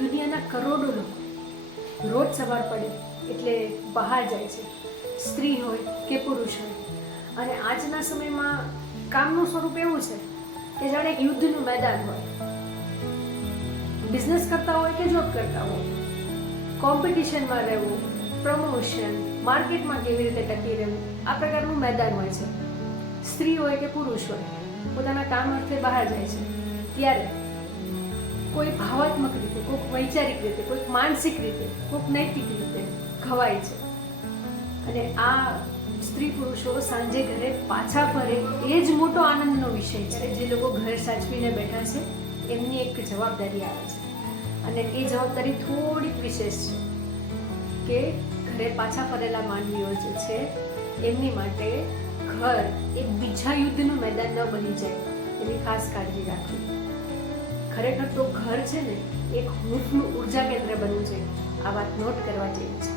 દુનિયાના કરોડો લોકો રોજ સવાર પડે એટલે બહાર જાય છે, સ્ત્રી હોય કે પુરુષ હોય. અને આજના સમયમાં કામનું સ્વરૂપ એવું છે કે જાણે યુદ્ધનું મેદાન હોય. બિઝનેસ કરતા હોય કે જોબ કરતા હોય, કોમ્પિટિશનમાં રહેવું, પ્રમોશન, માર્કેટમાં કેવી રીતે ટકી રહેવું, આ પ્રકારનું મેદાન હોય છે. સ્ત્રી હોય કે પુરુષ હોય, પોતાના કામ અર્થે બહાર જાય છે. ત્યારે કોઈ ભાવાત્મક રીતે, કોઈક વૈચારિક રીતે, કોઈક માનસિક રીતે, કોઈક નૈતિક રીતે ખવાય છે. અને આ સ્ત્રી પુરુષો સાંજે ઘરે પાછા ફરે એ જ મોટો આનંદનો વિષય છે. જે લોકો ઘર સાચવીને બેઠા છે એમની એક જવાબદારી આવે છે. અને એ જવાબદારી થોડીક વિશેષ છે કે ઘરે પાછા ફરેલા માનવીઓ જે છે એમની માટે ઘર એ બીજા યુદ્ધનું મેદાન ન બની જાય એની ખાસ કાળજી રાખવી. ખરેખર તો ઘર છે ને એક હૂંફનું ઉર્જા કેન્દ્ર બનવું જોઈએ. આ વાત નોટ કરવા જેવી છે.